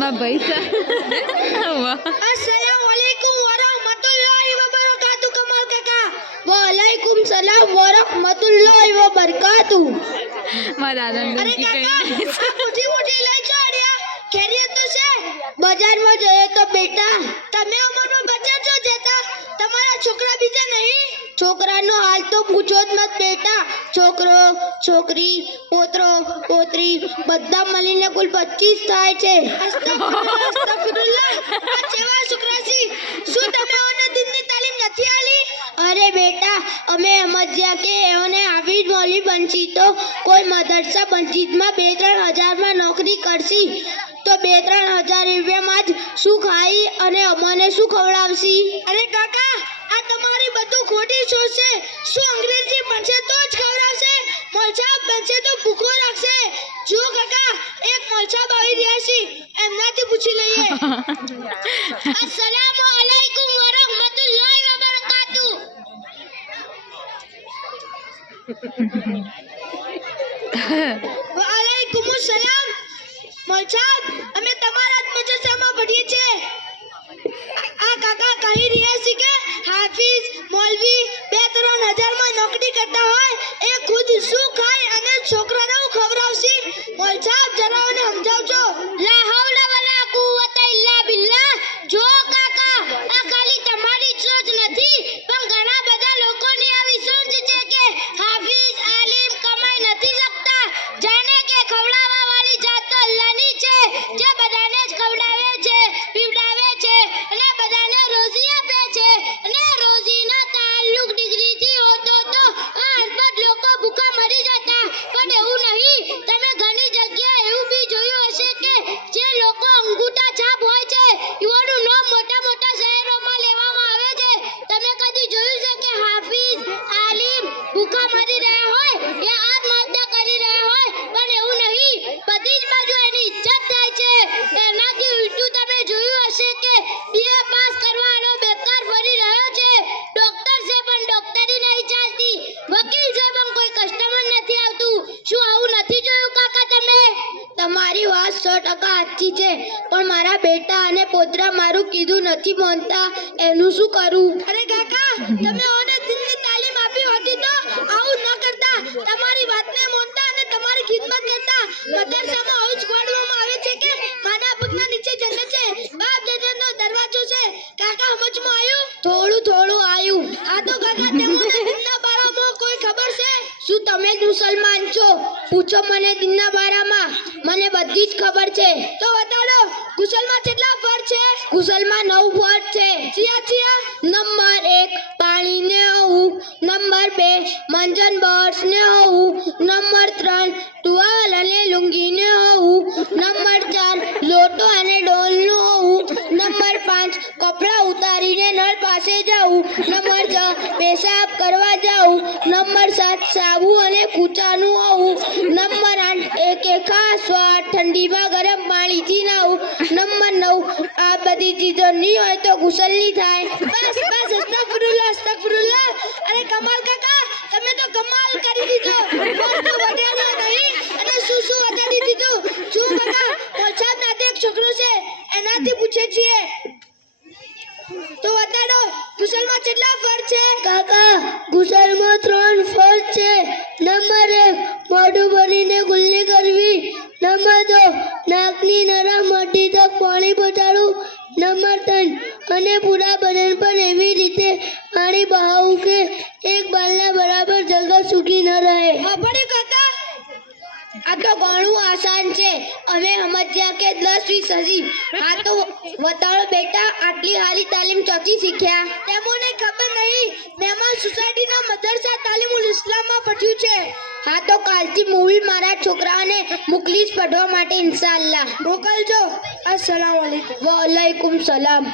मैं बैठा अस्सलामुअलैकुम वरहमतुल्लाहि वबरकातुहू कमाल काका। वालेकुम सलाम वरहमतुल्लाहि वबरकातुहू। मैं दादा अरे काका આ મોટી મોટી લઈ ચાડ્યા ખેરિયત તો છે? બજારમાં જોઈએ તો બેટા તમે અમરમાં બજાર જો જતા તમારા છોકરા બીજા નહીં? છોકરાનો હાલ તો પૂછો જ મત બેટા, છોકરો છોકરી પોત્રો પોત્રી બધા મળીને કુલ 25 થાય છે। અસ્તગફિરુલ્લાહ આ કેવા છોકરા છે? શું તમે ઓને દિનની તાલીમ નથી આલી? અરે બેટા અમે સમજ્યા કે એઓને હાફિઝ મૌલવી બનશી તો કોઈ મદરસા મસ્જિદમાં 2-3 હજારમાં નોકરી કરશી તો 2-3 હજાર રૂપિયામાં જ શું ખાઈ અને અમને શું ખવડાવશી? અરે કાકા આ તમારી બધું ખોટી સોચ છે। શું અંગ્રેજી ભણશે તો જ ખવડાવશે? મોલસાબ બનશે તો ભૂખો રાખશે? જો કાકા એક મોલસાબ આવી રહ્યા છે એમનાથી પૂછી લઈએ। अस्सलामु अलैकुम वरहमतुल्लाहि वबरकातुहू। वालेकुम सलाम મોલસાબ અમે તમારા જ મદરસામાં ભણીએ છીએ। આ કાકા કહી રહ્યા છે કે હાફિઝ મૌલવી 2-3 હજારમાં નોકરી કરતા હોય એ ખુદ શું ખાય અને છોકરાને ખવડાવશે? મોલસાબ જરા મને સમજાવજો। લા હૌલા વલા કુવતા ઇલ્લા બિલ્લાહ। જો કાકા આ ખાલી તમારી સોચ નથી પણ ઘણા બધા લોકોની આવી સોચ છે કે હાફિઝ આલિમ કમાઈ નથી શકતા। જાણે કે ખવડાવવા વાળી જાત તો અલ્લાહની છે જે બધાને જ ખવડાવે છે પીવડાવે છે અને બધાને રોજી આપે છે અને રોજીના તાલ્લુક ડિગ્રીથી હોતો તો આ અનપઢ લોકો ભૂખા મરી જતા। પણ એવું નહીં, તમે ઘણી જગ્યાએ એવું બી જોયું હશે કે જે લોકો અંગૂઠા છાપ હોય છે એવાનું નામ મોટા મોટા શહેરોમાં લેવામાં આવે છે। તમે કદી જોયું છે કે હાફિઝ આલિમ ભૂખા મરી રહ્યા હોય યા આત્મહત્યા કરી રહ્યા હોય? પણ એવું નહીં, બધી જ બાજુ એની ઇજ્જત થાય છે। એનાથી ઉલટું તમે જોયું હશે કે BA પાસ કરવાનો બેકાર ફરી રહ્યો છે, ડોક્ટર છે પણ ડોક્ટરી નહીં ચાલતી, વકીલ છે પણ કોઈ કસ્ટમર નથી આવતું। શું આવું નથી જોયું કાકા તમે? તમારી વાત 100% સાચી છે પણ મારા બેટા અને પોતરા મારું કીધું નથી માનતા, એનું શું કરું? અરે કાકા તમે ઓને દિનની તાલીમ આપી હોતી તો આવું ન કરતા, તમારી વાતને માનતા અને તમારી ખિદમત કરતા। મદરસામાં આવું જ ગોળવામાં આવે છે કે માના પગના નીચે જન્નત છે, બાપ જન્નતનો દરવાજો છે। કાકા સમજમાં આવ્યું? થોડું થોડું આવ્યું। આ તો કાકા તમને દિનના બારામાં કોઈ ખબર છે? શું તમે જ મુસલમાન છો? પૂછો મને દિનના બારામાં, મને બધી જ ખબર છે। તો બતાડો ગુસલમાં કેટલા ફરજ છે? ગુસલમાં 9 ફરજ છે। ચિયા નંબર 1 પાણીને હોવું, નંબર 2 મંજન બર્સને હોવું, નંબર 3 ટુવાલ અને લુંગીને હોવું, નંબર 4 લોટો અને ડોલનું હોવું, નંબર 5 કપડાં ઉતારીને નળ પાસે જવું, નંબર 6 પેશાબ કરવા જવું, નંબર 7 સાબુ અને કૂચાનું હોવું, નંબર 8 એક ખાસ વાર ઠંડીમાં ગરમ પાણીથી નાવું, નંબર 9 આ બધી ચીજો નહીં હોય તો ગુસલ નહીં થાય। બસ અસ્તગફિરુલ્લાહ અસ્તગફિરુલ્લાહ। અરે કમાલ કાકા તમે તો કમાલ કરી દીધો, બસ તો વટાડ્યો નહીં અને શું વટાડી દીધું? શું કાકા મોલસાબ નાતે એક છોકરો છે એનાથી પૂછે છીએ તો વટાડો ગુસલમાં કેટલા ફરજ છે? કાકા ગુસલમાં 3 ફરજ છે। નંબર 1 મોઢું ભરીને ગુલ્લી કરવી, નંબર 2 નાકની નરમ હડ્ડી તક પાણી પહોંચાડવું, નંબર 3 અને પૂરા બદન પર એવી રીતે પાણી બહાવવું કે એક બાલના બરાબર જગહ સૂકી ન રહે। ખબર કાકા આ તો ઘણું આસાન છે, અમે સમજ્યા કે 10-20 હજી। આ તો વતાળો બેટા આટલી હારી તાલીમ ચોથી શીખ્યા? તેમને ખબર નહીં, મહેમાન સોસાયટીના મદરસા તાલીમુલ ઇસ્લામમાં પઢ્યું છે। હા તો કાલથી મૂવી મારા છોકરાને મોકલીશ પઢવા માટે ઇન્શાઅલ્લાહ। મોકલજો। અસ્સલામુ અલૈકુમ। વાલેકુમ સલામ।